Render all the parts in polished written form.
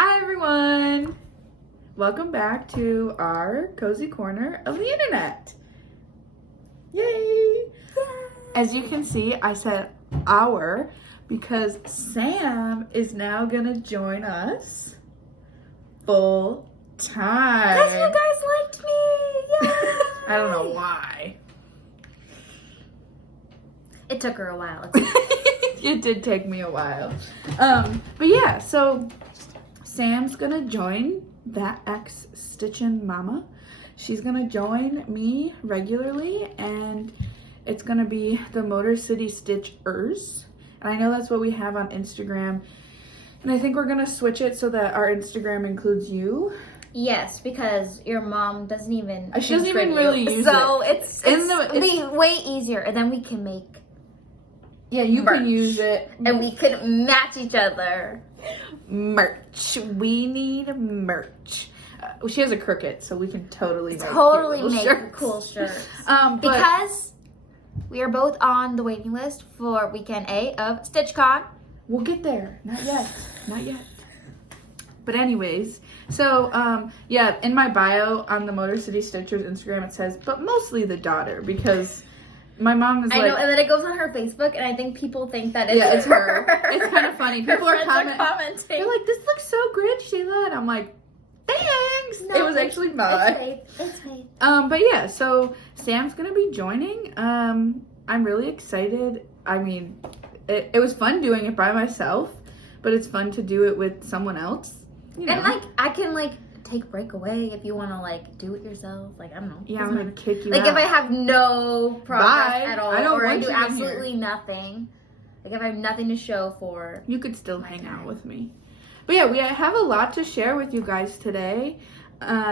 Hi everyone! Welcome back to our cozy corner of the internet. Yay! As you can see, I said our because Sam is now gonna join us full time. Because you guys liked me! Yay! I don't know why. It took her a while. It did take me a while. But yeah, so Sam's gonna join That X Stitchin' Mama. She's gonna join me regularly, and it's gonna be the Motor City Stitchers. And I know that's what we have on Instagram. And I think we're gonna switch it so that our Instagram includes you. Yes, because your mom doesn't even She doesn't even really use so it. So it's way easier, and then we can make you merch. can use it. And we could match each other. Merch. We need merch. She has a Cricut, so we can totally make Make cool shirts. Because we are both on the waiting list for weekend A of StitchCon. We'll get there. Not yet. Not yet. But anyways, so yeah, in my bio on the Motor City Stitchers Instagram, it says, but mostly the daughter, because my mom is I know, and then it goes on her Facebook, and I think people think that it's her. It's kind of funny. People are commenting. They're like, this looks so great, Sheila. And I'm like, thanks. No, it was actually mine. It's fake. But yeah, so Sam's gonna be joining. I'm really excited. I mean, it was fun doing it by myself, but it's fun to do it with someone else. You know? And I can take a break away if you want to do it yourself. I don't know. Yeah, I'm gonna kick you out. If I have no progress Bye. at all, I don't or I want do you in absolutely nothing. If I have nothing to show for, you could still hang out with me. But yeah, we have a lot to share with you guys today.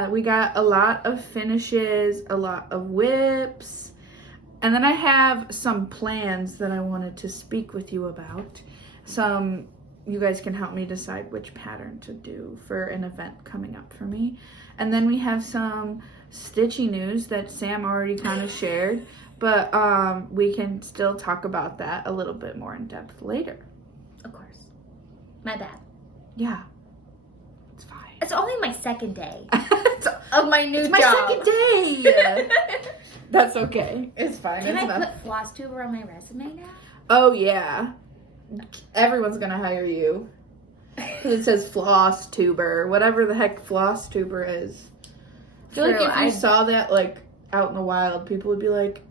We got a lot of finishes, a lot of whips, and then I have some plans that I wanted to speak with you about. You guys can help me decide which pattern to do for an event coming up for me. And then we have some stitchy news that Sam already kind of shared, but we can still talk about that a little bit more in depth later. Of course. My bad. Yeah. It's fine. It's only my second day of my new job. My second day! That's okay. It's fine. Can I put Flosstube on my resume now? Oh, yeah. Everyone's gonna hire you. Because it says Flosstuber. Whatever the heck Flosstuber is. I feel like if you saw that, out in the wild, people would be like...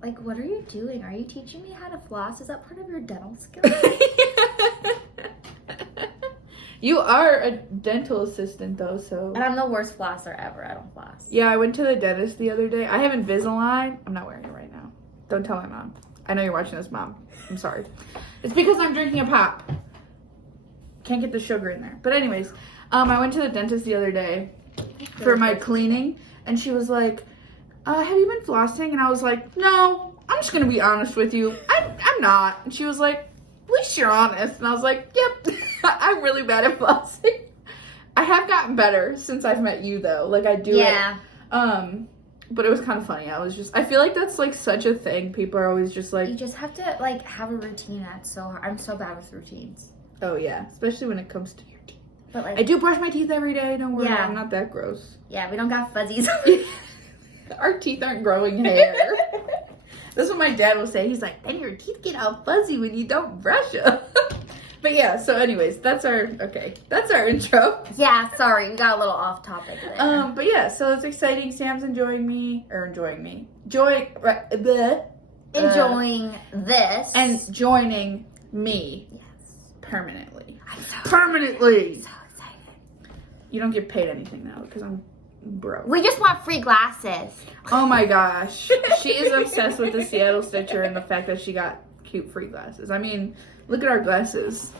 what are you doing? Are you teaching me how to floss? Is that part of your dental skills? You are a dental assistant, though, so... And I'm the worst flosser ever. I don't floss. Yeah, I went to the dentist the other day. I have Invisalign. I'm not wearing it right now. Don't tell my mom. I know you're watching this, Mom. I'm sorry. It's because I'm drinking a pop. Can't get the sugar in there. But anyways, I went to the dentist the other day for my cleaning, and she was like, have you been flossing? And I was like, no, I'm just going to be honest with you. I'm not. And she was like, at least you're honest. And I was like, yep, I'm really bad at flossing. I have gotten better since I've met you, though. I do it. But it was kind of funny. I feel like that's such a thing. People are always just you just have to have a routine. That's so hard. I'm so bad with routines. Oh yeah, especially when it comes to your teeth. But I do brush my teeth every day. Don't worry, yeah. I'm not that gross. Yeah, we don't got fuzzies. Our teeth aren't growing hair. That's what my dad will say. He's like, and your teeth get all fuzzy when you don't brush them. But yeah, so anyways, that's our intro. Yeah, sorry, we got a little off topic there. But yeah, so it's exciting. Sam's enjoying this. And joining me. Yes. Permanently. I'm so permanently. So excited. You don't get paid anything now because I'm broke. We just want free glasses. Oh my gosh. She is obsessed with the Seattle Stitcher and the fact that she got cute free glasses. I mean, look at our glasses.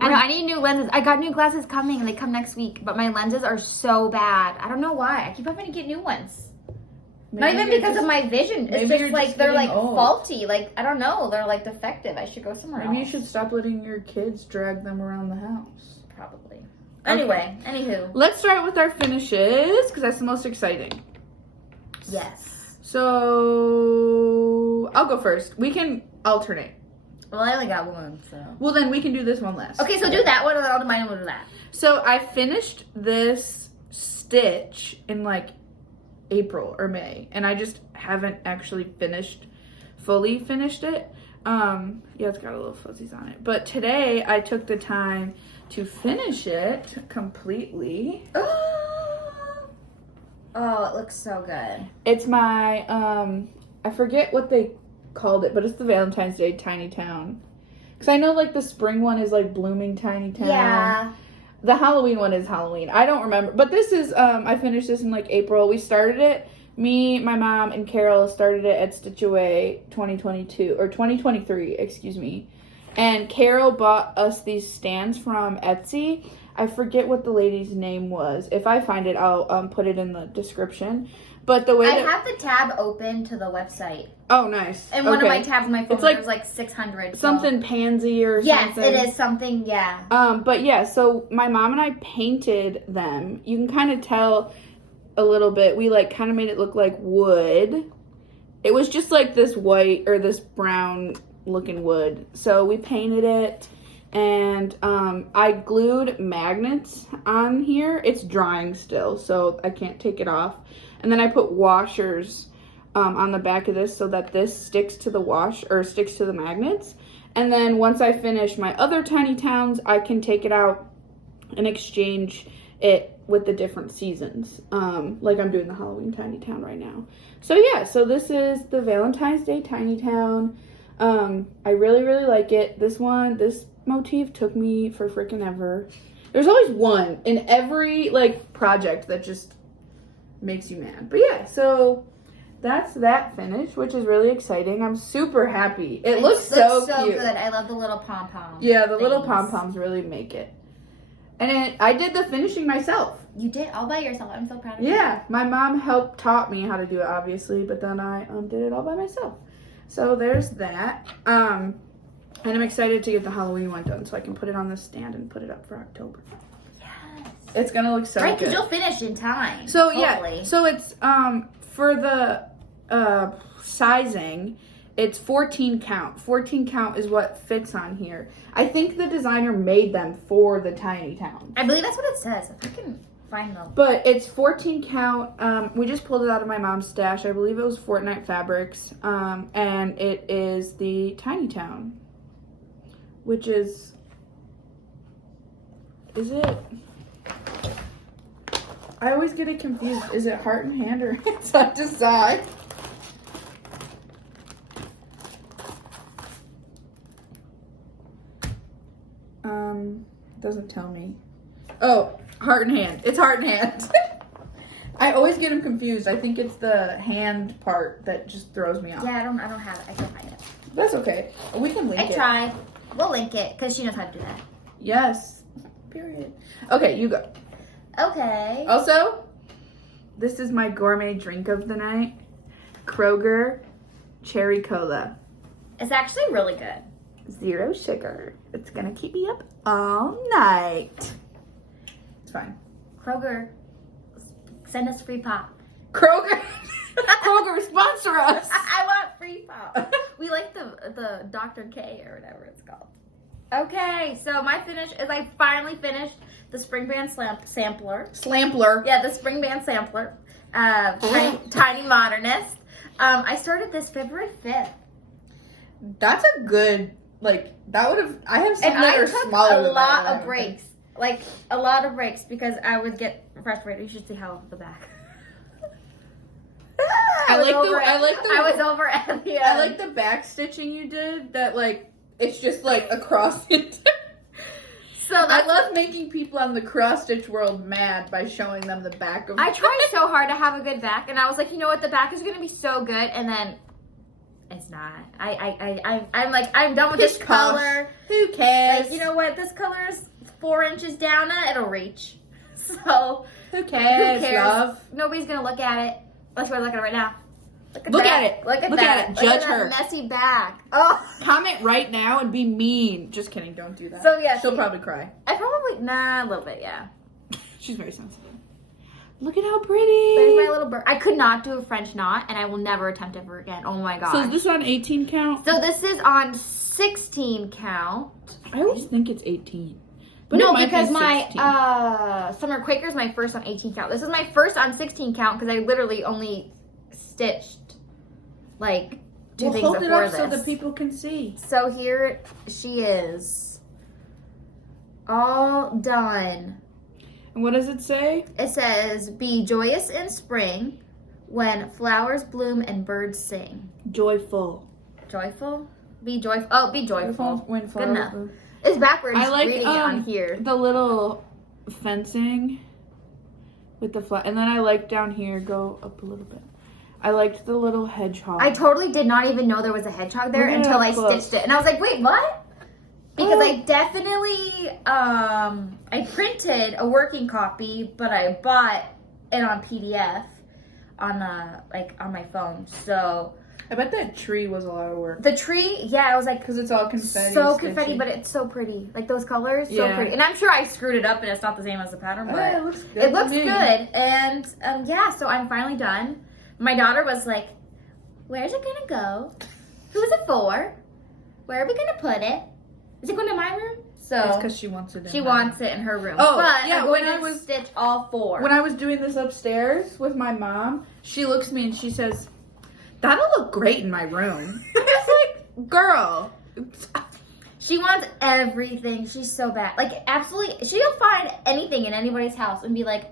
I know, I need new lenses. I got new glasses coming, and they come next week, but my lenses are so bad. I don't know why. I keep having to get new ones. Not even because of my vision. It's just they're faulty. I don't know. They're defective. I should go somewhere else. Maybe you should stop letting your kids drag them around the house. Probably. Anyway, anywho. Let's start with our finishes, because that's the most exciting. Yes. So, I'll go first. We can alternate. Well, I only got one, so. Well, then we can do this one last. Okay, so do that one, and then I'll do mine and we'll do that. So I finished this stitch in like April or May, and I just haven't actually fully finished it. Yeah, it's got a little fuzzies on it. But today I took the time to finish it completely. Oh, it looks so good. It's my, I forget what they called it, but it's the Valentine's Day Tiny Town. Because I know, like, the spring one is, like, Blooming Tiny Town. Yeah. The Halloween one is Halloween. I don't remember. But this is, I finished this in, like, April. We started it. Me, my mom, and Carol started it at Stitch Away 2023, excuse me. And Carol bought us these stands from Etsy. I forget what the lady's name was. If I find it, I'll put it in the description. But the way I have the tab open to the website. Oh, nice. And one of my tabs on my phone, it's like, there's like 600. Something pansy or yes, something. Yes, it is something, yeah. But yeah, so my mom and I painted them. You can kind of tell a little bit. We like kind of made it look like wood. It was just like this white or this brown looking wood. So we painted it. And I glued magnets on here. It's drying still, so I can't take it off. And then I put washers on the back of this so that this sticks to the sticks to the magnets. And then once I finish my other tiny towns, I can take it out and exchange it with the different seasons. Like I'm doing the Halloween tiny town right now. So yeah, so this is the Valentine's Day tiny town. I really, really like it. This motif took me for freaking ever. There's always one in every like project that just makes you mad. But yeah, so that's that finished, which is really exciting. I'm super happy. It looks so cute. Good. I love the little pom-poms. Yeah, the little pom-poms really make it. And I did the finishing myself. You did all by yourself. I'm so proud of you. Yeah, my mom taught me how to do it, obviously, but then I did it all by myself. So there's that. And I'm excited to get the Halloween one done so I can put it on the stand and put it up for October. Yes. It's going to look so good. Right, because you'll finish in time. So, hopefully. Yeah. So, it's, for the sizing, it's 14 count. 14 count is what fits on here. I think the designer made them for the tiny towns. I believe that's what it says. If I can find them. But it's 14 count. We just pulled it out of my mom's stash. I believe it was Fortnite Fabrics. And it is the tiny town. Which is it? I always get it confused. Is it heart and hand or side to side? Doesn't tell me. Oh, heart and hand. It's heart and hand. I always get them confused. I think it's the hand part that just throws me off. Yeah, I don't have it. I can't find it. That's okay. We can link it. I tried. We'll link it because she knows how to do that. Yes. Period. Okay, you go. Okay. Also, this is my gourmet drink of the night. Kroger Cherry Cola. It's actually really good. 0 sugar. It's gonna keep me up all night. It's fine. Kroger, send us free pop. Kroger, Kroger, sponsor us. I want free pop. We like the Dr. K or whatever it's called. Okay, so my finish is I finally finished the Spring Band sampler. Slampler. Yeah, the Spring Band sampler. Tiny Modernist. I started this February 5th. That's a good, like, that would have, I have some and that I are took smaller a than lot that, of breaks. Like, a lot of breaks because I would get frustrated. You should see how the back. I was over at the I like the back stitching you did that, like, it's just like across it. So I love making people on the cross stitch world mad by showing them the back of. I tried so hard to have a good back, and I was like, you know what, the back is gonna be so good, and then it's not. I'm like, I'm done with this color. Who cares? Like, you know what, this color is 4 inches down, it'll reach. So who cares? Love. Nobody's gonna look at it. Let's go look at it right now. Look at it. Look at it. Judge her. Messy back. Oh. Comment right now and be mean. Just kidding. Don't do that. So yeah, she'll probably cry. A little bit, yeah. She's very sensitive. Look at how pretty. There's my little bird. I could not do a French knot, and I will never attempt ever again. Oh my god. So is this on 18 count? So this is on 16 count. I always think it's 18. But No, because my Summer Quaker's my first on 18 count. This is my first on 16 count because I literally only stitched like two things hold before it up this. so that people can see. So here she is. All done. And what does it say? It says, be joyous in spring when flowers bloom and birds sing. Joyful. Joyful? Be joyful. Oh, be joyful. When Good enough. It's backwards I like reading it on here. the little fencing with the flag. And then I like down here, go up a little bit. I liked the little hedgehog. I totally did not even know there was a hedgehog there until I stitched it. And I was like, wait, what? Because I definitely, I printed a working copy, but I bought it on PDF on my phone. So I bet that tree was a lot of work. the tree, yeah, I was like, Because it's all confetti. so confetti, but it's so pretty. Like those colors, so pretty. And I'm sure I screwed it up and it's not the same as the pattern, but it looks good. it looks good. And yeah, so I'm finally done. My daughter was like, where's it gonna go? Who's it for? Where are we gonna put it? Is it going to my room? So It's because she wants it in she her wants it in her room. Oh, but yeah, I'm going when I to was- stitch all four. When I was doing this upstairs with my mom, she looks at me and she says, that'll look great in my room. I was like, girl. She wants everything. She's so bad. Like, absolutely. She'll find anything in anybody's house and be like,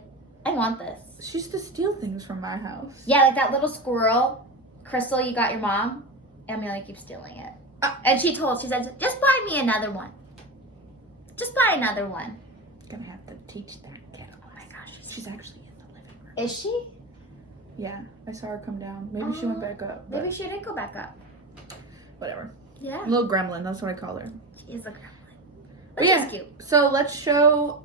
I want this. She used to steal things from my house. Yeah, like that little squirrel, Crystal, you got your mom. Amelia keeps stealing it. And she said, just buy me another one. Just buy another one. Gonna have to teach that kid. Oh my gosh. She's actually in the living room. Is she? Yeah, I saw her come down. Maybe she went back up. But Maybe she did go back up. whatever. Yeah. Little gremlin, that's what I call her. She is a gremlin. But But yeah. she's cute. So let's show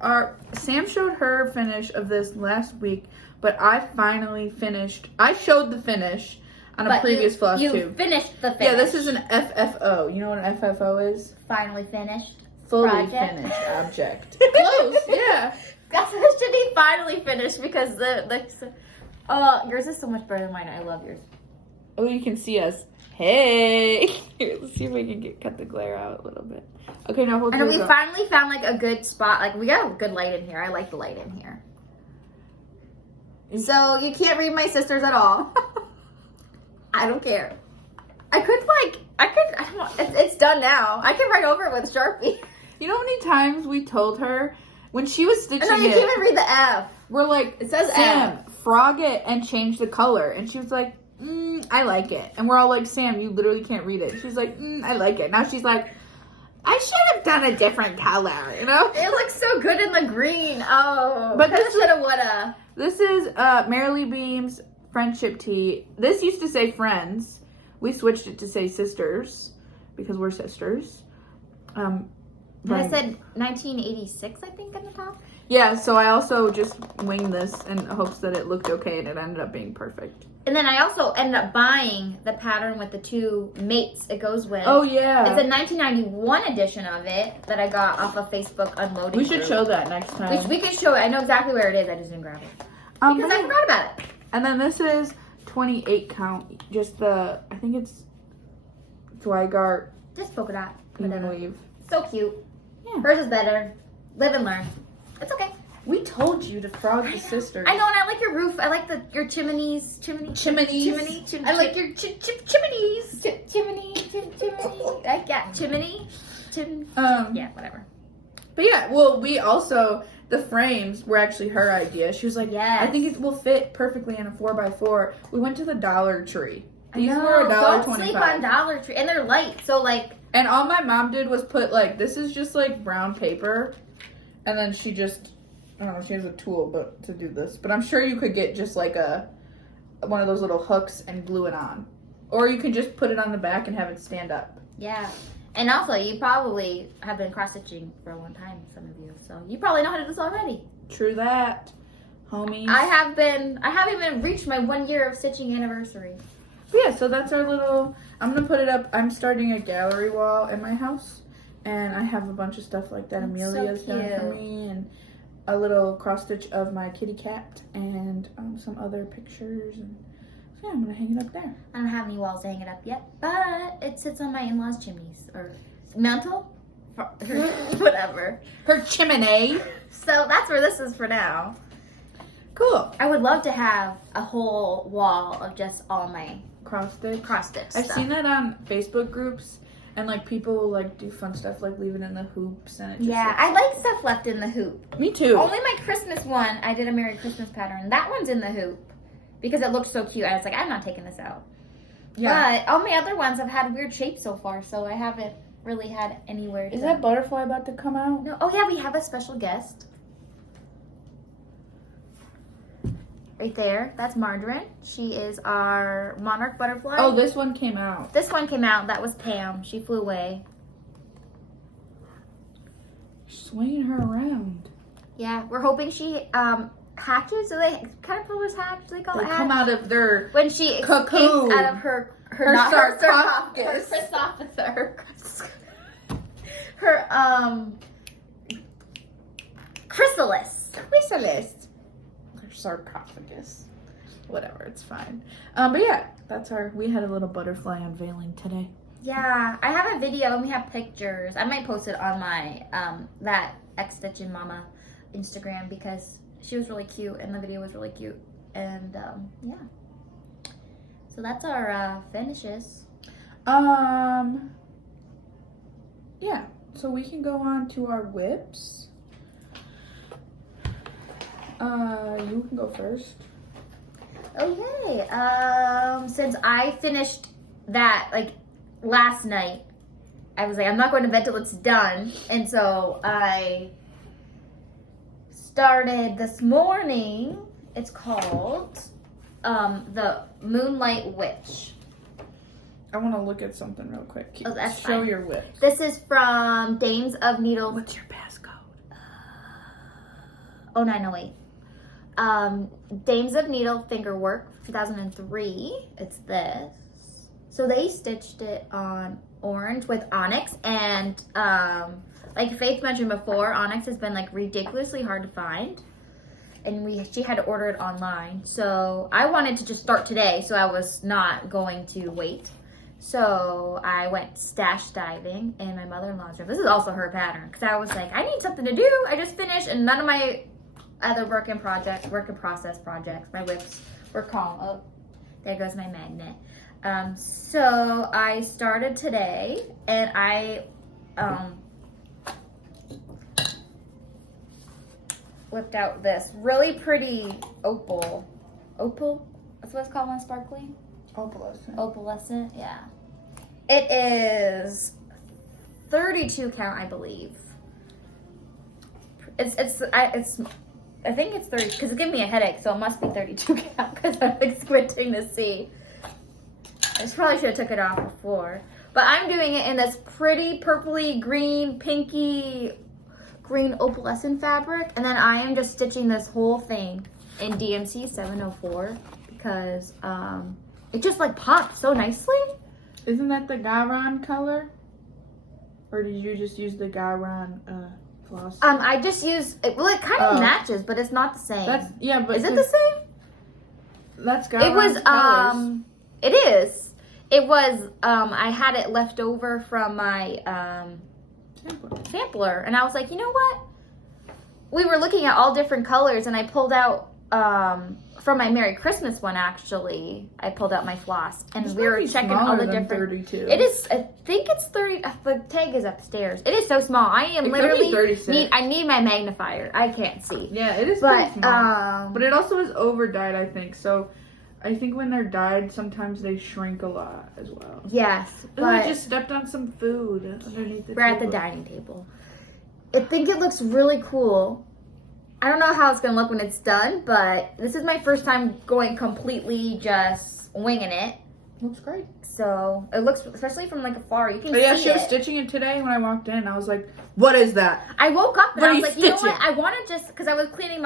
Sam showed her finish of this last week, but I finally finished. I showed the finish on a previous Flosstube. You finished the finish. Yeah, this is an FFO. You know what an FFO is? Finally finished. Fully Project. finished object. Close, yeah. That's it should be finally finished because yours is so much better than mine. I love yours. Oh, you can see us. Hey. Here, let's see if we can cut the glare out a little bit. Okay, now hold And we yours up. finally found like a good spot. Like we got a good light in here. I like the light in here. So you can't read my sisters at all. I don't care. I don't know. It's done now. I can write over it with Sharpie. You know how many times we told her when she was stitching No, you it, can't even read the F. we're like, It says Sam, F. frog it and change the color. And she was like, I like it. And we're all like, Sam, you literally can't read it. She's like, I like it. Now she's like, I should have done a different color, you know? It looks so good in the green. Oh, But but this shoulda, woulda. This is Marilee Beam's friendship tee. This used to say friends. We switched it to say sisters because we're sisters. And I said 1986, I think, on the top. Yeah, so I also just winged this in hopes that it looked okay, and it ended up being perfect. And then I also ended up buying the pattern with the two mates it goes with. Oh, yeah. It's a 1991 edition of it that I got off of Facebook Unloading. We should group. show that next time. We can show it. I know exactly where it is. I just didn't grab it. Because I forgot about it. And then this is 28 count. Just I think it's Zweigart Just polka dot. even weave. So cute. Yeah. Hers is better. Live and learn. It's okay. We told you to frog the sisters. I know, and I like your roof. I like your chimneys. Chimneys. I like your chimneys. Chimney. Like, yeah, chimney. Yeah, whatever. But yeah, well, we also, the frames were actually her idea. She was like, Yes. I think it will fit perfectly in a 4x4. We went to the Dollar Tree. These No, were don't sleep on $1.25. Dollar Tree. And they're light, so like... And all my mom did was put like, this is just like brown paper. And then she just, I don't know, she has a tool but to do this. But I'm sure you could get just like one of those little hooks and glue it on. Or you can just put it on the back and have it stand up. Yeah. And also, you probably have been cross-stitching for a long time, some of you. So you probably know how to do this already. True that, homies. I haven't even reached my 1 year of stitching anniversary. Yeah, so that's our little, I'm going to put it up. I'm starting a gallery wall in my house. And I have a bunch of stuff like that That's Amelia's so done for cute. me. And a little cross stitch of my kitty cat and some other pictures. And so yeah, I'm gonna hang it up there. I don't have any walls to hang it up yet, but it sits on my in-laws' chimneys or mantle, whatever. Her chimney. So that's where this is for now. Cool. I would love to have a whole wall of just all my Cross stitch. stuff. I've seen that on Facebook groups, and like people will like do fun stuff like leave it in the hoops, and it just I like stuff left in the hoop. Me too. Only my Christmas one, I did a Merry Christmas pattern. That one's in the hoop because it looked so cute. I was like, I'm not taking this out. Yeah. But all my other ones have had weird shapes so far, so I haven't really had anywhere to. Is that butterfly about to come out? No. Oh yeah, we have a special guest. Right there, that's Margarine. She is our monarch butterfly. Oh, this one came out. This one came out. That was Pam. She flew away. Swinging her around. Yeah, we're hoping she hatches. So they caterpillars hatch. They call it hatch. Come out of their when she cocoon. escapes out of her sarcophagus. Her chrysalis. Sarcophagus. Whatever, it's fine. But yeah, we had a little butterfly unveiling today. Yeah, I have a video and we have pictures. I might post it on my that X Stitchin' Mama Instagram because she was really cute and the video was really cute. And yeah. So that's our finishes. Yeah, so we can go on to our whips. You can go first. Okay. Since I finished that like last night, I was like, I'm not going to bed till it's done, and so I started this morning. It's called the Moonlight Witch. I want to look at something real quick. Oh, that's Show fine. your whips. This is from Dames of Needle. What's your passcode? 0908. Dames of Needle Fingerwork 2003. It's this. So they stitched it on orange with onyx, and like Faith mentioned before, onyx has been like ridiculously hard to find, and she had to order it online. So I wanted to just start today, so I was not going to wait. So I went stash diving in my mother-in-law's room. This is also her pattern because I was like, I need something to do. I just finished, and none of my other work in process projects, my whips were calm. Oh, there goes my magnet. So I started today, and I whipped out this really pretty opal. That's what it's called when it's sparkly. Opalescent, yeah. It is 32 count, I believe. I think it's 30 because it's giving me a headache, so it must be 32 count because I'm like squinting to see. I probably should have took it off before, but I'm doing it in this pretty purpley green, pinky green opalescent fabric, and then I am just stitching this whole thing in DMC 704 because it just like popped so nicely. Isn't that the Garon color? Or did you just use the Garon floss? I just use it. Well, it kind of matches, but it's not the same. But is it the same? That's Garon's It was colors. It is. It was I had it left over from my sampler, and I was like, you know what? We were looking at all different colors, and I pulled out from my Merry Christmas one, actually, I pulled out my floss, and we were checking all the different. 32. It is. I think it's 30. The tag is upstairs. It is so small. I am literally. 36. I need my magnifier. I can't see. Yeah, it is pretty small. But it also is over dyed, I think. So, I think when they're dyed, sometimes they shrink a lot as well. Yes, but I just stepped on some food underneath the. We're at the dining table. I think it looks really cool. I don't know how it's going to look when it's done, but this is my first time going completely just winging it. Looks great. So it looks, especially from like afar, you can see yeah, she was stitching it today when I walked in. I was like, what is that? I woke up and I was like, stitching? You know what? I want to just, because I cleaned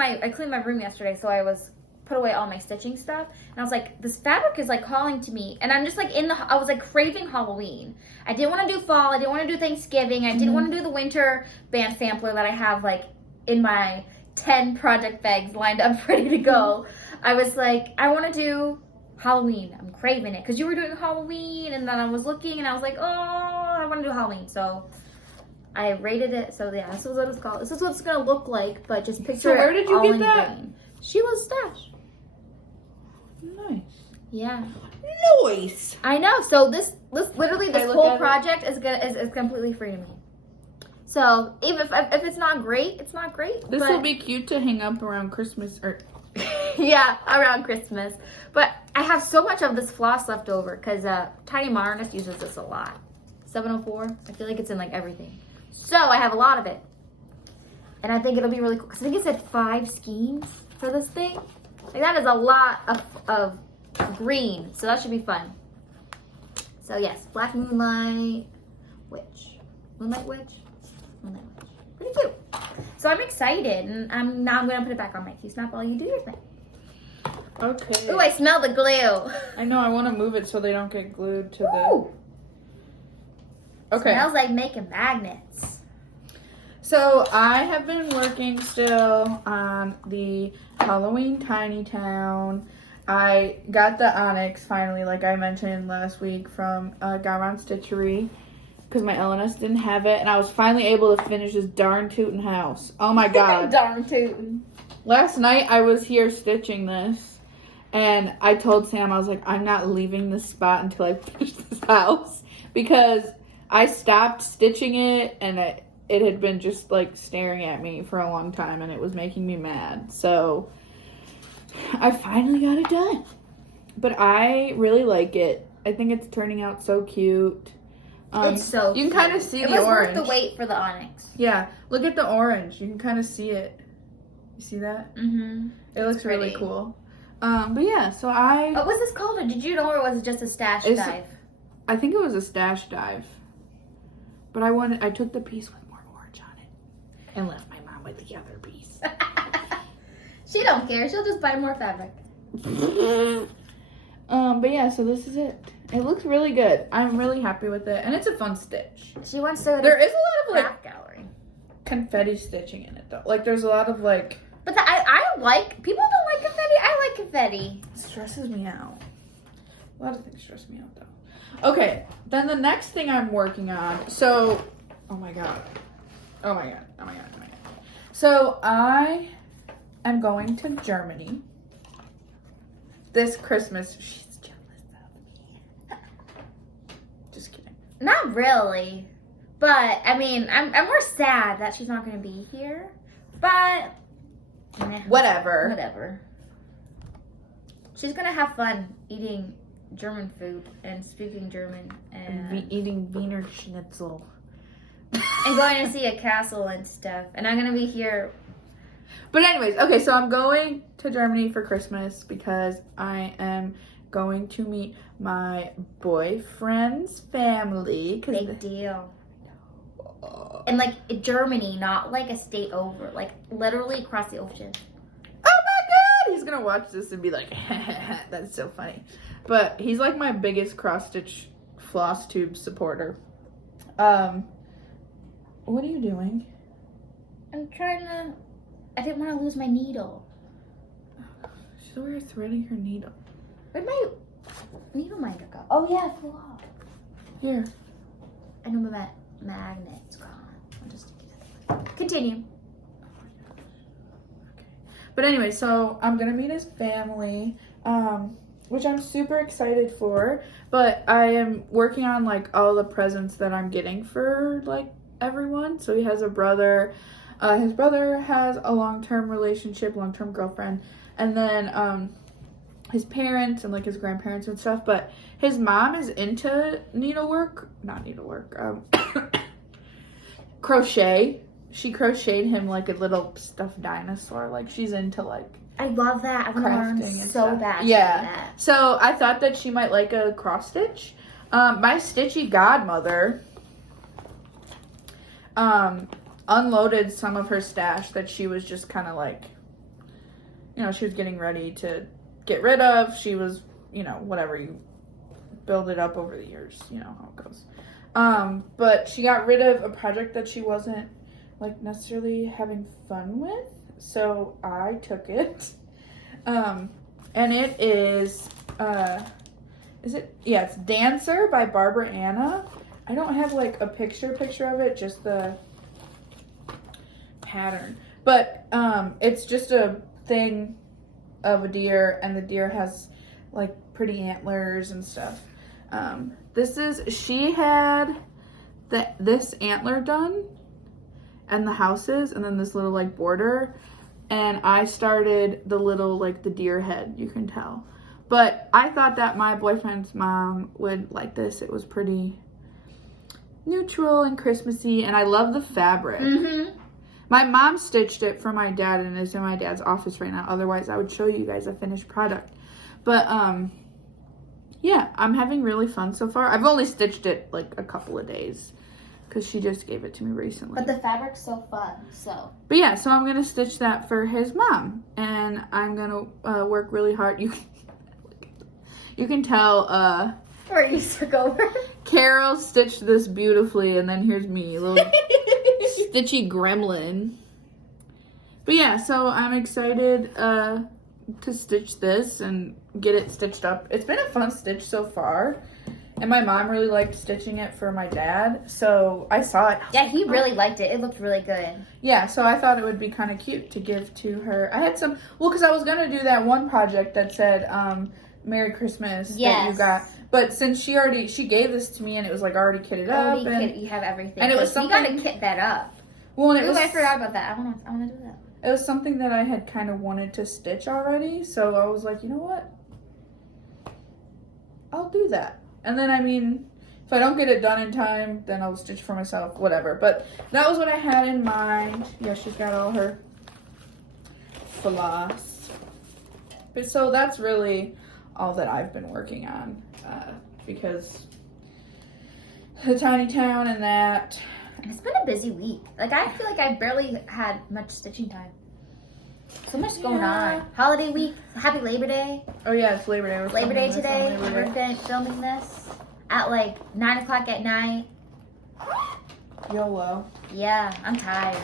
my room yesterday, so I was put away all my stitching stuff. And I was like, this fabric is like calling to me. And I'm just like I was like craving Halloween. I didn't want to do fall. I didn't want to do Thanksgiving. I didn't want to do the winter band sampler that I have like in my 10 project bags lined up ready to go. I was like, I want to do Halloween. I'm craving it because you were doing Halloween, and then I was looking and I was like, oh, I want to do Halloween. So I rated it. So yeah, this is what it's called. This is what it's gonna look like, but just picture. So where did you all get in that? green. Sheila's stash. Nice. Yeah. Nice. I know. So this literally this look whole at project is completely free to me. So even if it's not great, it's not great. This will be cute to hang up around Christmas or yeah, around Christmas. But I have so much of this floss left over because Tiny Modernist uses this a lot. 704. I feel like it's in like everything. So I have a lot of it, and I think it'll be really cool because I think it said 5 schemes for this thing. Like that is a lot of green, so that should be fun. So yes, Black Moonlight Witch, Moonlight Witch. Pretty cute. So I'm excited, and I'm gonna put it back on my Q Snap while you do your thing. Okay. Ooh, I smell the glue. I know. I want to move it so they don't get glued to Ooh. the. Okay. Smells like making magnets. So I have been working still on the Halloween Tiny Town. I got the Onyx finally, like I mentioned last week, from Garon Stitchery. Because my LNS didn't have it, and I was finally able to finish this darn tootin' house. Oh my god. Darn tootin'. Last night I was here stitching this, and I told Sam, I was like, I'm not leaving this spot until I finish this house. Because I stopped stitching it, and it had been just like staring at me for a long time, and it was making me mad. So I finally got it done. But I really like it. I think it's turning out so cute. It's so you can kind of see it the was orange. worth the wait for the Onyx. Yeah, look at the orange. You can kind of see it. You see that? Mm-hmm. It looks really cool. But yeah, so I... What was this called? Or did you know, or was it just a stash dive? I think it was a stash dive. But I took the piece with more orange on it. And left my mom with the other piece. She don't care. She'll just buy more fabric. But yeah, so this is it. It looks really good. I'm really happy with it. And it's a fun stitch. She wants to go to there is a lot of craft gallery. Confetti stitching in it though. Like there's a lot of like... But I like... People don't like confetti. I like confetti. It stresses me out. A lot of things stress me out though. Okay, then the next thing I'm working on. So, oh my god. So I am going to Germany this Christmas. She's jealous of me. Just kidding. Not really. But, I mean, I'm more sad that she's not going to be here. But, Whatever. She's going to have fun eating German food and speaking German. And Eating Wiener Schnitzel. and going to see a castle and stuff. And I'm going to be here. But anyways, okay, so I'm going to Germany for Christmas because I am going to meet my boyfriend's family. Big deal. And like Germany, not like a state over, like literally across the ocean. Oh my god! He's gonna watch this and be like, that's so funny. But he's like my biggest cross-stitch Flosstube supporter. What are you doing? I'm trying to, I didn't want to lose my needle. She's over here threading her needle. Where'd my needle minder go? Oh yeah, it flew off. Here. I know my magnet's gone. I'll just continue. Okay. But anyway, so I'm gonna meet his family, which I'm super excited for. But I am working on like all the presents that I'm getting for like everyone. So he has a brother. His brother has a long-term relationship, long-term girlfriend, and then his parents and like his grandparents and stuff. But his mom is into crochet. She crocheted him like a little stuffed dinosaur. Like she's into like I love that. I want to learn crafting and so stuff. bad. Yeah. That. So I thought that she might like a cross stitch. My stitchy godmother unloaded some of her stash that she was just kind of like, you know, she was getting ready to get rid of. She was, you know, whatever, you build it up over the years, you know how it goes. But she got rid of a project that she wasn't like necessarily having fun with. so I took it. And it is it's Dancer by Barbara Anna. I don't have like a picture of it, just the pattern. But it's just a thing of a deer, and the deer has like pretty antlers and stuff. She had this antler done and the houses, and then this little like border, and I started the little like the deer head, you can tell. But I thought that my boyfriend's mom would like this. It was pretty neutral and Christmassy, and I love the fabric. My mom stitched it for my dad, and it's in my dad's office right now. Otherwise, I would show you guys a finished product. But yeah, I'm having really fun so far. I've only stitched it like a couple of days because she just gave it to me recently. But the fabric's so fun, so. But yeah, so I'm going to stitch that for his mom, and I'm going to work really hard. You can tell Or you took over. Carol stitched this beautifully, and then here's me, little stitchy gremlin. But yeah, so I'm excited to stitch this and get it stitched up. It's been a fun stitch so far, and my mom really liked stitching it for my dad, so I saw it. Yeah, he really liked it. It looked really good. Yeah, so I thought it would be kind of cute to give to her. I had some, because I was going to do that one project that said Merry Christmas that you got. But since she gave this to me, and it was like already kitted up. You have everything. And it was something. You gotta kit that up. Well, and I forgot about that. I wanna do that. It was something that I had kind of wanted to stitch already, so I was like, you know what? I'll do that. And then, I mean, if I don't get it done in time, then I'll stitch for myself, whatever. But that was what I had in mind. Yeah, she's got all her floss. But so that's really all that I've been working on, because the tiny town and that. And it's been a busy week. Like, I feel like I barely had much stitching time. So much going on. Holiday week. Happy Labor Day. Oh yeah, it's Labor Day. Labor Day today. We're filming this at like 9 o'clock at night. YOLO. Yeah, I'm tired.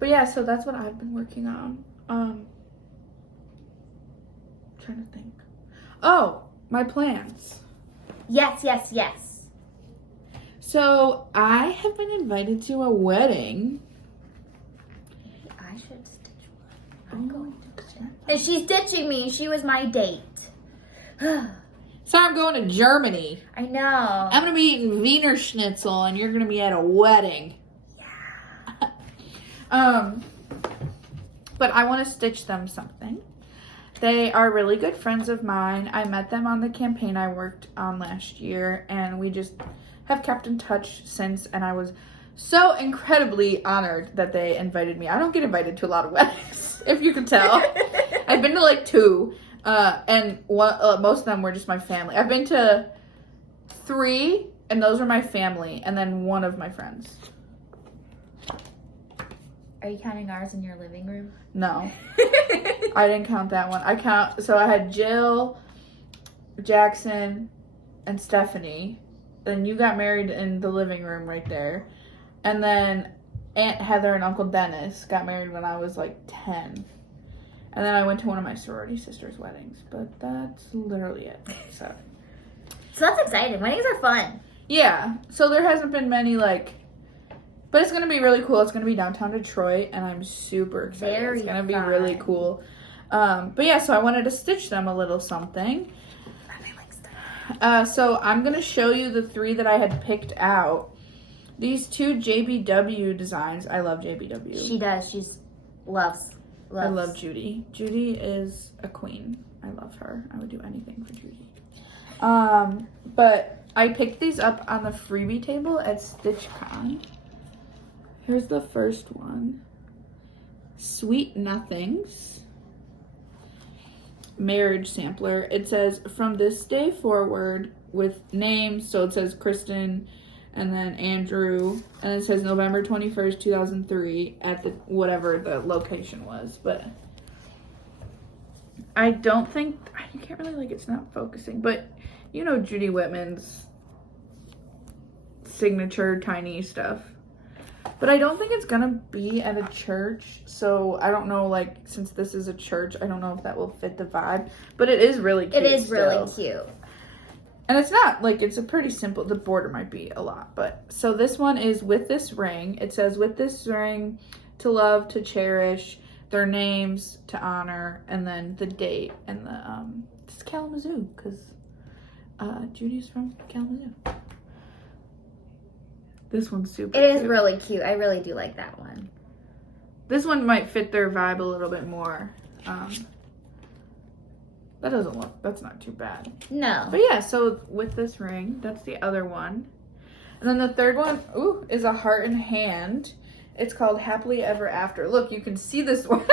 But yeah, so that's what I've been working on. Trying to think. Oh, my plans. Yes. So I have been invited to a wedding. I should stitch one. I'm going to. And she's ditching me. She was my date. So I'm going to Germany. I know. I'm going to be eating Wiener Schnitzel, and you're going to be at a wedding. Yeah. But I want to stitch them something. They are really good friends of mine. I met them on the campaign I worked on last year, and we just have kept in touch since, and I was so incredibly honored that they invited me. I don't get invited to a lot of weddings, if you can tell. I've been to like 2, and most of them were just my family. I've been to 3, and those were my family, and then 1 of my friends. Are you counting ours in your living room? No. I didn't count that one. I had Jill, Jackson, and Stephanie. Then you got married in the living room right there. And then Aunt Heather and Uncle Dennis got married when I was like 10. And then I went to one of my sorority sisters' weddings. But that's literally it. So that's exciting. Weddings are fun. Yeah. So there hasn't been many like... But it's going to be really cool. It's going to be downtown Detroit, and I'm super excited. It's going to be really cool. But yeah, so I wanted to stitch them a little something. So I'm going to show you the 3 that I had picked out. These 2 JBW designs. I love JBW. She does. She's loves. I love Judy. Judy is a queen. I love her. I would do anything for Judy. But I picked these up on the freebie table at StitchCon. Here's the first one. Sweet Nothings. Marriage sampler. It says, from this day forward, with names. So it says Kristen and then Andrew. And it says November 21st, 2003 at the whatever the location was. But I don't think, you can't really, like, it's not focusing. But you know Judy Whitman's signature tiny stuff. But I don't think it's gonna be at a church, so I don't know, like, since this is a church, I don't know if that will fit the vibe. But it is really cute. It is really cute. And it's not, like, it's a pretty simple, the border might be a lot, but, so this one is with this ring. It says, with this ring, to love, to cherish, their names, to honor, and then the date, and the, it's Kalamazoo, because, Judy's from Kalamazoo. This one's super It cute. is really cute. I really do like that one. This one might fit their vibe a little bit more. That doesn't look, that's not too bad. No. But yeah, so with this ring, that's the other one. And then the third one, ooh, is a heart and hand. It's called Happily Ever After. Look, you can see this one.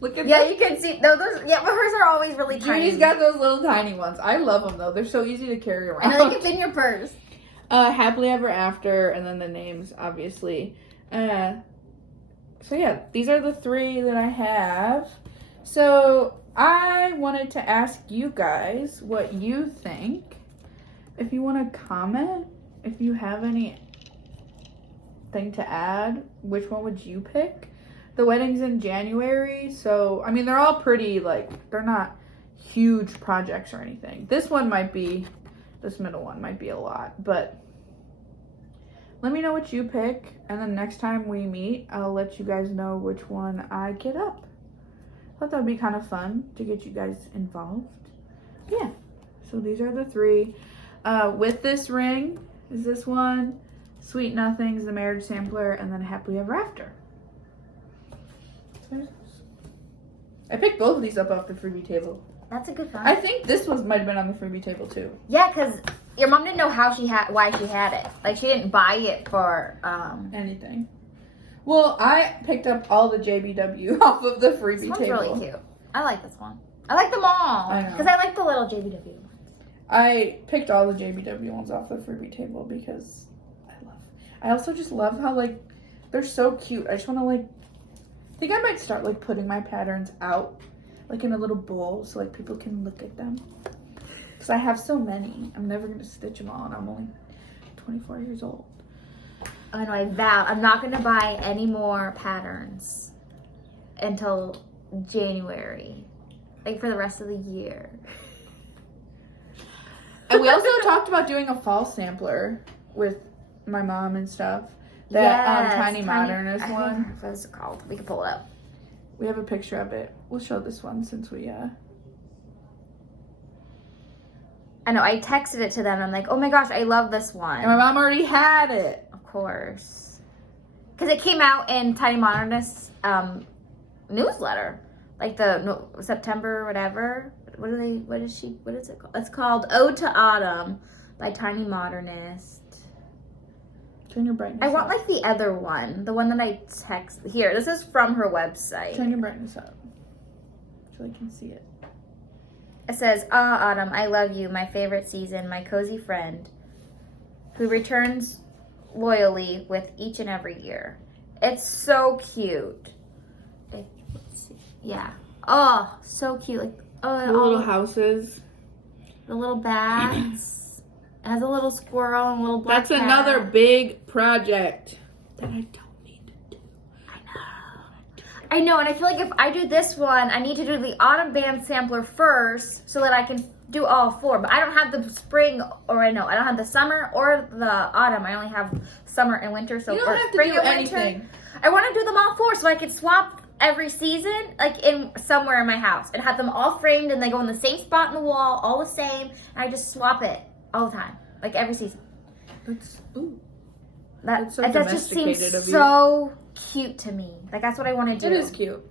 Look at Yeah, that. you can see. No, those. Yeah, but hers are always really tiny. Judy's got those little tiny ones. I love them though. They're so easy to carry around. I know they can fit in your purse. Happily Ever After, and then the names, obviously. So yeah, these are the 3 that I have. So I wanted to ask you guys what you think. If you want to comment, if you have anything to add, which one would you pick? The wedding's in January, so I mean they're all pretty, like, they're not huge projects or anything. This one might be, this middle one might be a lot, but let me know what you pick, and then next time we meet, I'll let you guys know which one I get up. I thought that would be kind of fun to get you guys involved. Yeah, so these are the 3. With this ring is this one, Sweet Nothings, the marriage sampler, and then Happily Ever After. I picked both of these up off the freebie table. That's a good find. I think this was might have been on the freebie table too. Yeah, because your mom didn't know why she had it. Like, she didn't buy it for anything. Well, I picked up all the JBW off of the freebie this one's table. really cute. I like this one. I like them all. I know. Because I like the little JBW ones. I picked all the JBW ones off the freebie table because I also just love how, like, they're so cute. I just want to, like, I think I might start, like, putting my patterns out, like, in a little bowl so, like, people can look at them. Because I have so many. I'm never going to stitch them all, and I'm only 24 years old. Oh, no, I vow. I'm not going to buy any more patterns until January. Like, for the rest of the year. And we also talked about doing a fall sampler with my mom and stuff. That Yes, Tiny Modernist I one. think what is it called? We can pull it up. We have a picture of it. We'll show this one since we I know, I texted it to them. I'm like, oh my gosh, I love this one. And my mom already had it. Of course. Because it came out in Tiny Modernist's newsletter. Like September, whatever. What is it called? It's called Ode to Autumn by Tiny Modernist. Turn your brightness I want up. like the other one. The one that I text. Here, this is from her website. Turn your brightness up so I can see it. It says, "Ah, Autumn, I love you, my favorite season, my cozy friend, who returns loyally with each and every year." It's so cute. Let's see. Yeah. Oh, so cute. Like, oh, The little houses. the little bats. It has a little squirrel and a little black That's cat. another big project that I don't need to do. I know, and I feel like if I do this one, I need to do the autumn band sampler first so that I can do all 4. But I don't have the spring, or I don't have the summer or the autumn. I only have summer and winter. So You don't or have to spring do and anything. winter. I want to do them all 4 so I can swap every season, like in somewhere in my house, and have them all framed and they go in the same spot in the wall, all the same. And I just swap it all the time, like every season. That's That so just domesticated seems of you. so cute to me. Like, that's what I want to do. It is cute.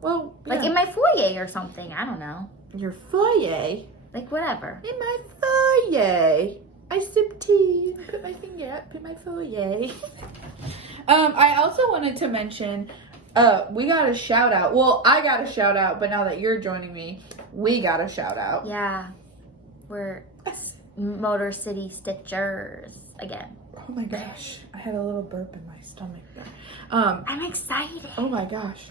Well, Like yeah. in my foyer or something. I don't know. Your foyer. Like, whatever. In my foyer. I sip tea. Put my finger up in my foyer. I also wanted to mention, we got a shout out. Well, I got a shout out, but now that you're joining me, we got a shout out. Yeah. We're Motor City Stitchers again. Oh my gosh. I had a little burp in my stomach there. I'm excited. Oh my gosh.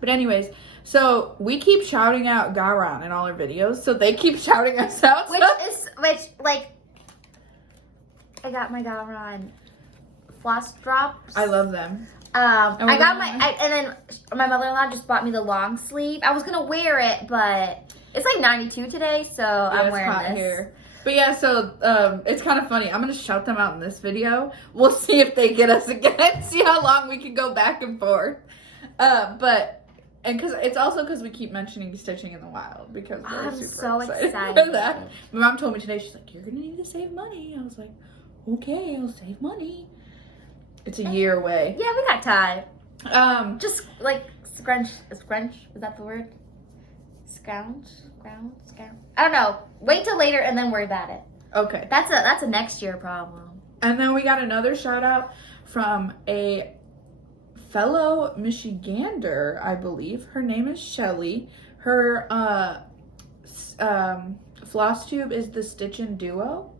But anyways, so we keep shouting out Garan in all our videos, so they keep shouting us out. Which, like, I got my Garon floss drops. I love them. I got and then my mother-in-law just bought me the long sleeve. I was gonna wear it, but it's like 92 today, so I'm wearing hot this. Here. But yeah, so it's kind of funny. I'm gonna shout them out in this video. We'll see if they get us again. See how long we can go back and forth. And because it's also because we keep mentioning stitching in the wild because we're I'm super so excited excited for that. My mom told me today, she's like, "You're gonna need to save money." I was like, "Okay, I'll save money." It's a year away. Yeah, we got time. Just like scrunch. Is that the word? Scrounge. I don't know. Wait till later and then worry about it. Okay. That's a next year problem. And then we got another shout out from a fellow Michigander, I believe. Her name is Shelly. Her Flosstube is the Stitchin' Duo.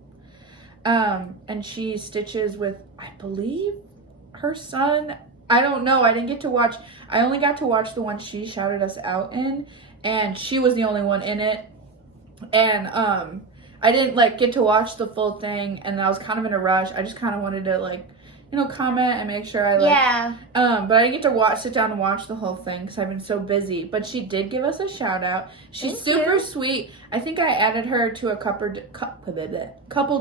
And she stitches with, I believe, her son. I don't know. I didn't get to watch. I only got to watch the one she shouted us out in. And she was the only one in it. And I didn't get to watch the full thing. And I was kind of in a rush. I just kind of wanted to comment and make sure I Yeah. But I didn't get to sit down and watch the whole thing because I've been so busy. But she did give us a shout out. She's super sweet. I think I added her to a couple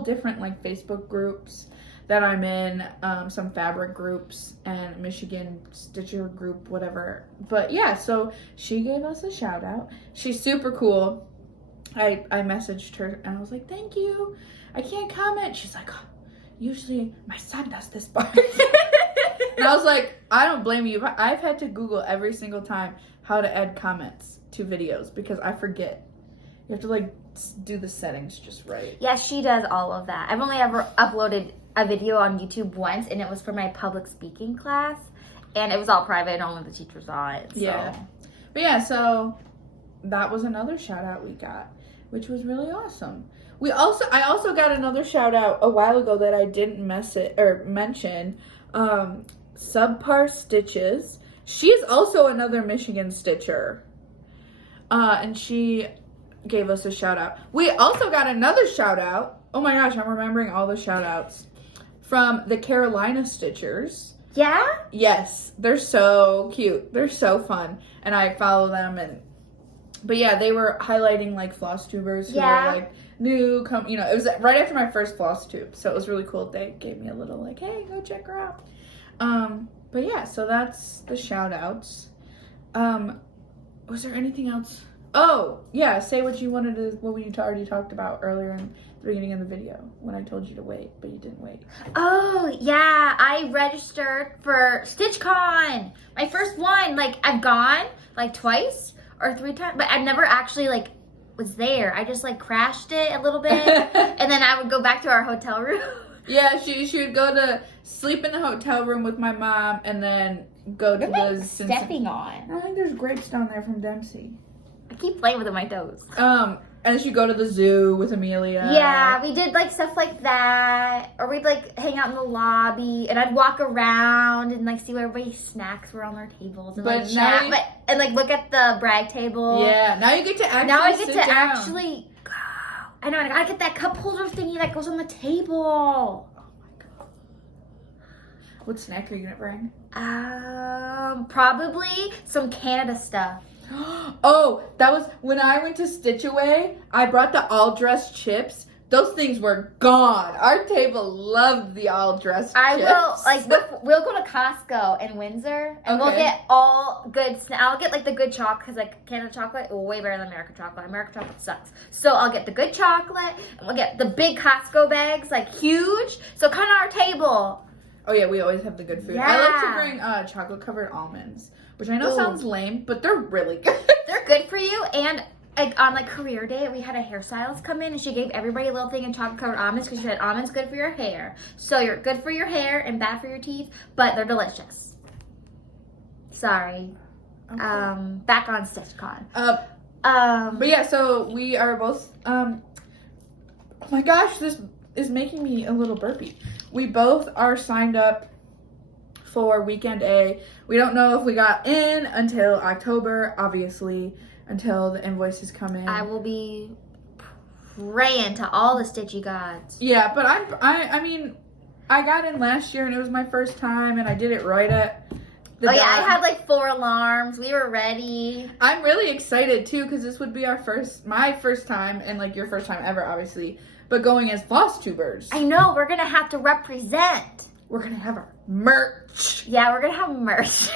different Facebook groups that I'm in, some fabric groups and Michigan Stitcher group, whatever. But yeah, so she gave us a shout out. She's super cool. I messaged her and I was like, "Thank you. I can't comment." She's like, "Oh, usually my son does this part." And I was like, "I don't blame you. I've had to Google every single time how to add comments to videos because I forget. You have to do the settings just right." Yeah, she does all of that. I've only ever uploaded a video on YouTube once, and it was for my public speaking class, and it was all private, and only the teacher saw it. So. Yeah. But yeah, so that was another shout out we got, which was really awesome. I also got another shout out a while ago that I didn't mention. Subpar Stitches. She's also another Michigan stitcher. And she gave us a shout out. We also got another shout out. Oh my gosh, I'm remembering all the shout outs. From the Carolina Stitchers. Yeah? Yes, they're so cute. They're so fun. And I follow them but yeah, they were highlighting Flosstubers who were new, it was right after my first Flosstube, so it was really cool. They gave me a little hey, go check her out. But yeah, so that's the shout outs. Was there anything else? Oh, yeah, say what we already talked about earlier in the beginning of the video when I told you to wait, but you didn't wait. Oh, yeah, I registered for StitchCon. My first one, I've gone twice or 3 times, but I've never actually was there. I just crashed it a little bit and then I would go back to our hotel room. Yeah, she would go to sleep in the hotel room with my mom and then go to the stepping on. I think there's grapes down there from Dempsey. I keep playing with my toes. And she'd go to the zoo with Amelia. Yeah, we did stuff like that. Or we'd hang out in the lobby and I'd walk around and see where everybody's snacks were on their tables and look at the brag table. Yeah, now you get to actually actually go. I know, I gotta get that cup holder thingy that goes on the table. Oh my god. What snack are you gonna bring? Probably some Canada stuff. Oh, that was when I went to Stitch Away. I brought the all dressed chips. Those things were gone. Our table loved the all dressed chips. We'll go to Costco in Windsor and we'll get all good. I'll get the good chocolate because Canada chocolate way better than American chocolate. American chocolate sucks. So I'll get the good chocolate and we'll get the big Costco bags, huge. So come on our table. Oh yeah, we always have the good food. Yeah. I like to bring chocolate covered almonds, which I know sounds lame, but they're really good. They're good for you. And on career day, we had a hairstylist come in and she gave everybody a little thing of chocolate covered almonds because she said almonds good for your hair. So you're good for your hair and bad for your teeth, but they're delicious. Sorry. Okay. Back on StitchCon. But yeah, so we are both oh my gosh, this is making me a little burpy. We both are signed up for Weekend A. We don't know if we got in until October, obviously, until the invoices come in. I will be praying to all the stitchy gods. Yeah, but I I got in last year and it was my first time and I did it right at the yeah, I had like 4 alarms. We were ready. I'm really excited too because this would be my first time and like your first time ever, obviously, but going as Flosstubers. I know, we're gonna have to represent. We're gonna have our merch. Yeah, we're gonna have merch.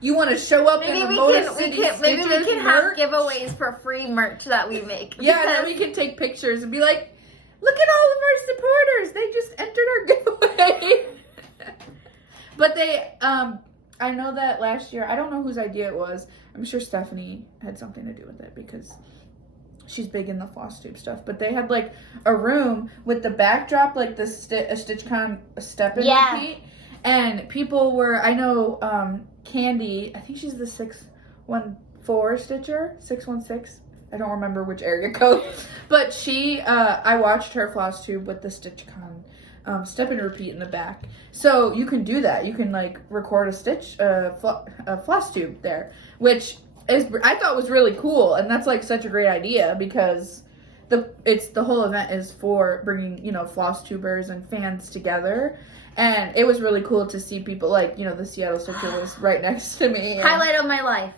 You want to show up in the Motor City Stitches maybe we can merch? have giveaways for free merch that we make. Yeah, and then we can take pictures and be like, look at all of our supporters. They just entered our giveaway. But they, I know that last year, I don't know whose idea it was. I'm sure Stephanie had something to do with it because she's big in the Flosstube stuff. But they had like a room with the backdrop, like the StitchCon step and repeat. And people were, I know, Candy, I think she's the 614 stitcher, 616. I don't remember which area code, but she, I watched her Flosstube with the StitchCon step and repeat in the back. So you can do that. You can like record a Flosstube there, which I thought was really cool, and that's like such a great idea because the whole event is for bringing, you know, Flosstubers and fans together. And it was really cool to see people like, you know, the Seattle Stitcher was right next to me. Highlight of my life.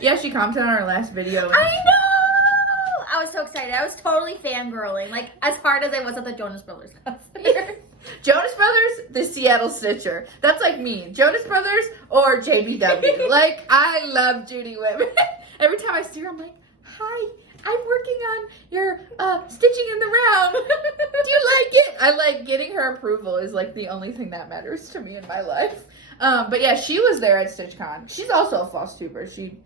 Yeah, she commented on our last video. I know! I was so excited. I was totally fangirling, like as hard as I was at the Jonas Brothers concert. Jonas Brothers, the Seattle Stitcher. That's like me. Jonas Brothers or JBW. Like, I love Judy Whitman. Every time I see her, I'm like, hi. I'm working on your stitching in the round. Do you like it? I like getting her approval is like the only thing that matters to me in my life. But yeah, she was there at StitchCon. She's also a Flosstuber. She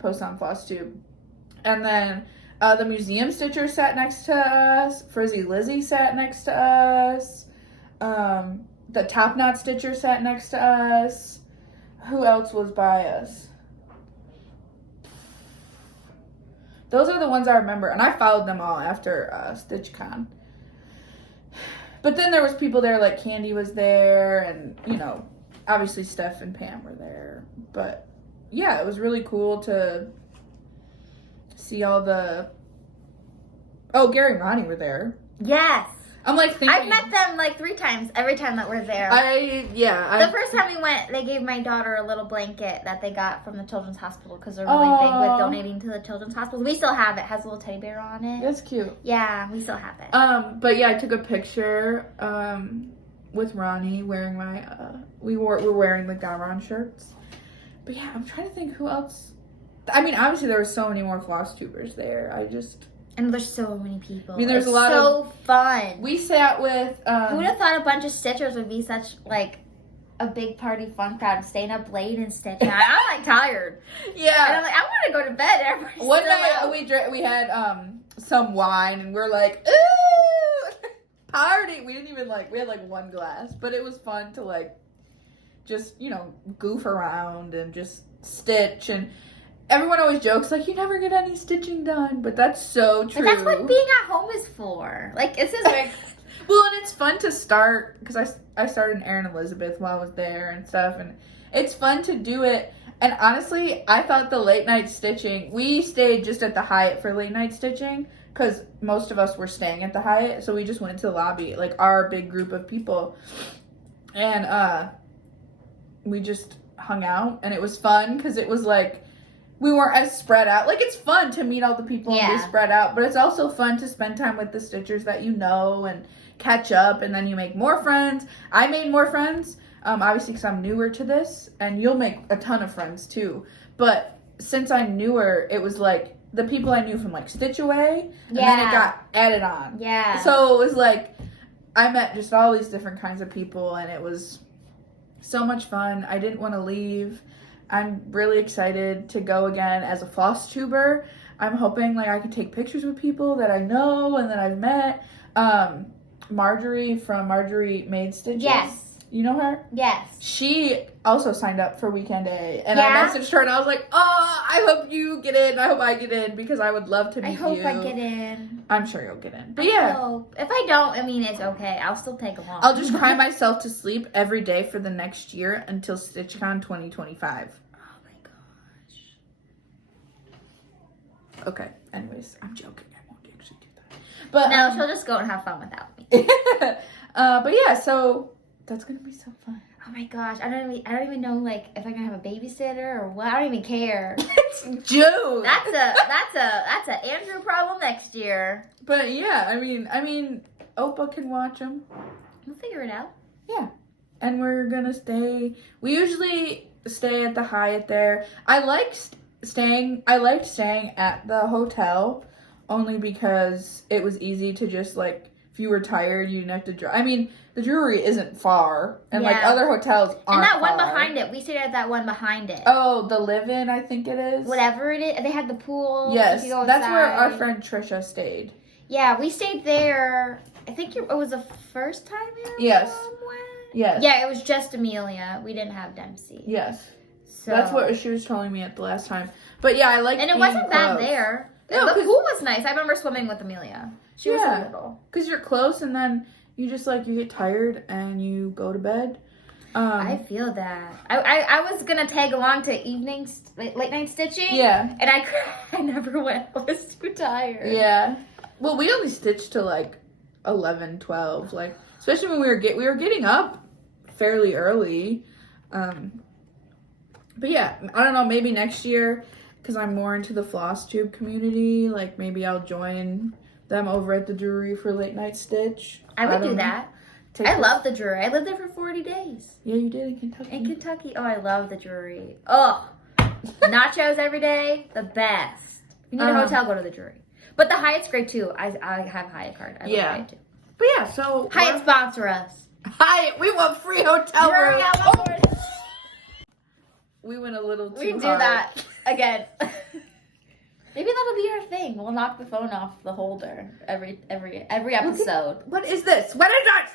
posts on Flosstube. And then the museum stitcher sat next to us. Frizzy Lizzie sat next to us. The Top Knot stitcher sat next to us. Who else was by us? Those are the ones I remember, and I followed them all after StitchCon. But then there was people there, like Candy was there, and, you know, obviously Steph and Pam were there. But, yeah, it was really cool to see all the... Oh, Gary and Ronnie were there. Yes. I'm like thinking... I've met them like 3 times, every time that we're there. The first time we went, they gave my daughter a little blanket that they got from the Children's Hospital because they're really big with donating to the Children's Hospital. We still have it. It has a little teddy bear on it. That's cute. Yeah, we still have it. But yeah, I took a picture with Ronnie wearing my... we're wearing the Garon shirts. But yeah, I'm trying to think who else... I mean, obviously there were so many more Flosstubers there. And there's so many people. I mean, there's a lot of... so fun. We sat with... Who would have thought a bunch of stitchers would be such, like, a big party fun crowd, staying up late and stitching. I'm, like, tired. Yeah. And I'm like, I want to go to bed. Everybody's One still night, out. we had some wine, and we're like, ooh! Party! We didn't even, like... We had, like, one glass. But it was fun to, like, just, you know, goof around and just stitch and... Everyone always jokes, like, you never get any stitching done, but that's so true. But that's what being at home is for. Like, it's just like... Well, and it's fun to start, because I started in Erin Elizabeth while I was there and stuff, and it's fun to do it. And honestly, I thought the late night stitching, we stayed just at the Hyatt for late night stitching, because most of us were staying at the Hyatt, so we just went to the lobby, like, our big group of people. And we just hung out, and it was fun, because it was like... We weren't as spread out. Like, it's fun to meet all the people and be spread out, but it's also fun to spend time with the stitchers that you know and catch up, and then you make more friends. I made more friends, obviously, because I'm newer to this, and you'll make a ton of friends, too. But since I'm newer, it was, like, the people I knew from, like, Stitch Away, and then it got added on. Yeah. So it was, like, I met just all these different kinds of people, and it was so much fun. I didn't want to leave. I'm really excited to go again as a Flosstuber. I'm hoping like I can take pictures with people that I know and that I've met. Marjorie from Marjorie Made Stitches. Yes. You know her? Yes. She also signed up for Weekend A. And I messaged her and I was like, oh, I hope you get in. I hope I get in because I would love to meet you. I hope I get in. I'm sure you'll get in. But I hope. If I don't, I mean, it's okay. I'll still take along. I'll just cry myself to sleep every day for the next year until StitchCon 2025. Oh my gosh. Okay. Anyways, I'm joking. I won't actually do that. But no, she'll just go and have fun without me. But yeah, so that's gonna be so fun. Oh my gosh, I don't even know like if I'm gonna have a babysitter or what. I don't even care. It's June. That's a Andrew problem next year. But yeah, I mean, Opa can watch them. We'll figure it out. Yeah, and we're gonna stay. We usually stay at the Hyatt there. I liked staying at the hotel only because it was easy to just like. If you were tired, you didn't have to drive. I mean, the Drury isn't far, and like other hotels aren't. And that one far. behind it, we stayed at that one behind it. Oh, the live-in, I think it is. Whatever it is, they had the pool. Yes, that's where our friend Trisha stayed. Yeah, we stayed there. I think it was the first time your Yes. mom went. Yes. Yeah, it was just Amelia. We didn't have Dempsey. Yes. So that's what she was telling me at the last time. But yeah, I like. And it wasn't bad there. No, the pool was nice. I remember swimming with Amelia. She was a little. Because you're close, and then you just like you get tired and you go to bed. I feel that. I was gonna tag along to late night stitching. Yeah. And I never went. I was too tired. Yeah. Well, we only stitched to like 11, 12. Like especially when we were getting up fairly early. But yeah, I don't know. Maybe next year, because I'm more into the Flosstube community. Like maybe I'll join them over at the Drury for late night stitch. I would do that. I love the Drury. I lived there for 40 days. Yeah, you did in Kentucky. In Kentucky. Oh, I love the Drury. Oh, nachos every day. The best. If you need a hotel, go to the Drury. But the Hyatt's great too. I have a Hyatt card. I love Hyatt too. But yeah, so Hyatt sponsor us. Hyatt, we want free hotel room. We went a little too hard. We can do that again. Maybe that'll be our thing. We'll knock the phone off the holder every episode. What is this? What is this?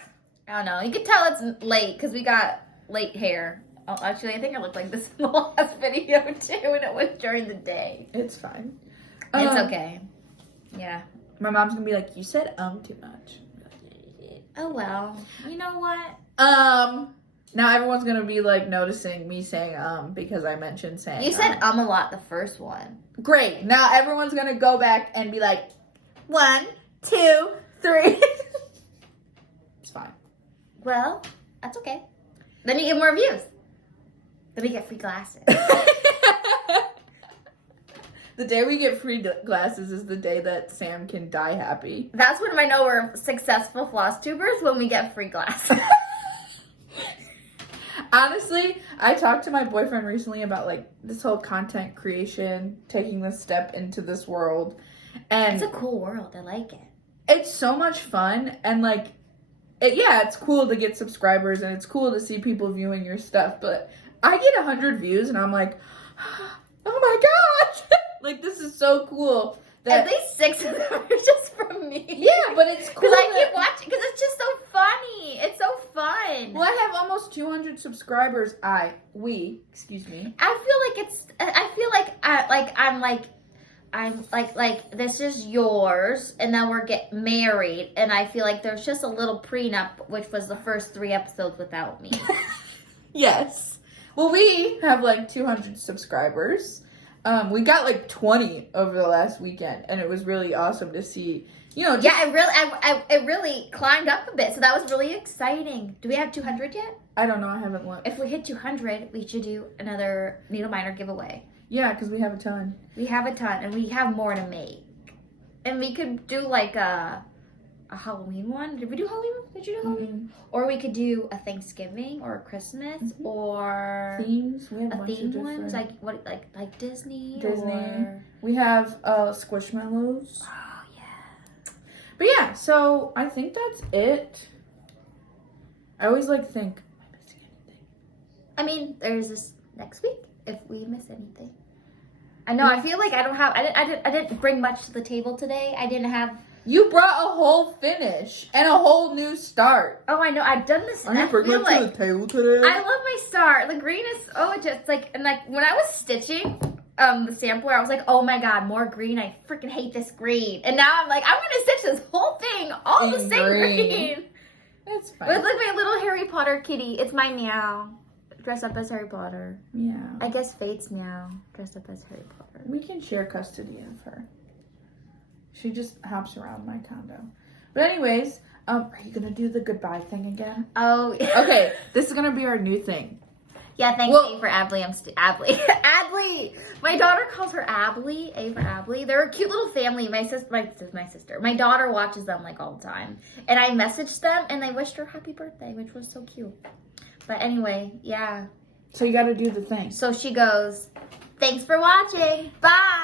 I don't know. You can tell it's late because we got late hair. Oh, actually, I think I looked like this in the last video too, and it was during the day. It's fine. It's okay. Yeah. My mom's gonna be like, "You said too much." Oh well. You know what? Now everyone's gonna be like noticing me saying because I mentioned saying. You said a lot the first one. Great. Now everyone's gonna go back and be like, 1, 2, 3. It's fine. Well, that's okay. Then you get more views. Then we get free glasses. The day we get free glasses is the day that Sam can die happy. That's when I know we're successful floss tubers, when we get free glasses. Honestly, I talked to my boyfriend recently about like this whole content creation, taking this step into this world. And it's a cool world. I like it. It's so much fun, and like it's cool to get subscribers and it's cool to see people viewing your stuff, but I get 100 views and I'm like, oh my gosh. Like, this is so cool. At least 6 of them are just from me. Yeah, but it's cool. Because I keep watching, because it's just so funny. It's so fun. Well, I have almost 200 subscribers. Excuse me. I feel like this is yours, and then we're getting married, and I feel like there's just a little prenup, which was the first 3 episodes without me. Yes. Well, we have like 200 subscribers. We got like 20 over the last weekend, and it was really awesome to see. Yeah, it really climbed up a bit, so that was really exciting. Do we have 200 yet? I don't know. I haven't looked. If we hit 200, we should do another needle miner giveaway. Yeah, because we have a ton. We have a ton, and we have more to make. And we could do like a Halloween one. Did we do Halloween? Did you do Halloween? Mm-hmm. Or we could do a Thanksgiving or a Christmas or themes. We have a theme ones like Disney. Or... We have Squishmallows. Oh yeah. But yeah, so I think that's it. I always think, am I missing anything? I mean, there's this next week if we miss anything. I know. I feel like I didn't bring much to the table today. I didn't have. You brought a whole finish and a whole new start. Oh, I know. I've done this. I bring it to the table today. I love my start. The green is just like, and like when I was stitching the sampler, I was like, oh my god, more green. I freaking hate this green. And now I'm like, I'm gonna stitch this whole thing all the same green. That's fine. With like my little Harry Potter kitty. It's my Meow. Dressed up as Harry Potter. Yeah. I guess Fate's Meow. Dressed up as Harry Potter. We can share custody of her. She just hops around my condo. But anyways, Are you gonna do the goodbye thing again? Oh. Okay, this is gonna be our new thing. Yeah, thanks A for Abley. Abley. Abley. My daughter calls her Abley. A for Abley. They're a cute little family. My sister. My daughter watches them like all the time. And I messaged them and they wished her happy birthday, which was so cute. But anyway, yeah. So you gotta do the thing. So she goes, thanks for watching. Bye.